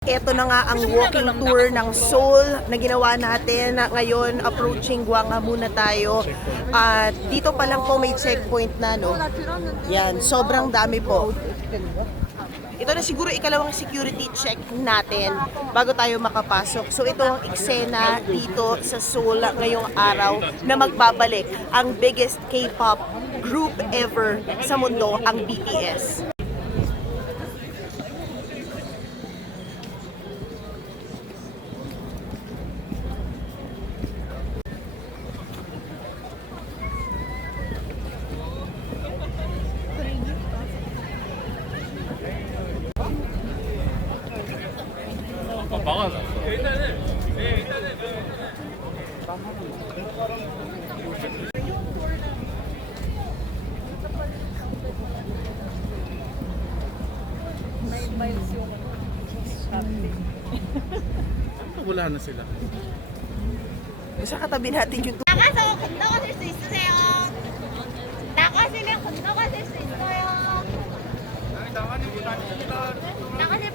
Ito na nga ang walking tour ng Seoul na ginawa natin. Ngayon, approaching Gwanga muna tayo. At dito pa lang po may checkpoint na, no? Yan, sobrang dami po. Ito na siguro ikalawang security check natin bago tayo makapasok. So ito ang eksena dito sa Seoul ngayong araw na magbabalik ang biggest K-pop group ever sa mundo, ang BTS. 막아놨어. wala na sila. Basta katabi natin yung 나가서 건너가실 수 있으세요? 나가시면 건너가실 수 있어요. 나가실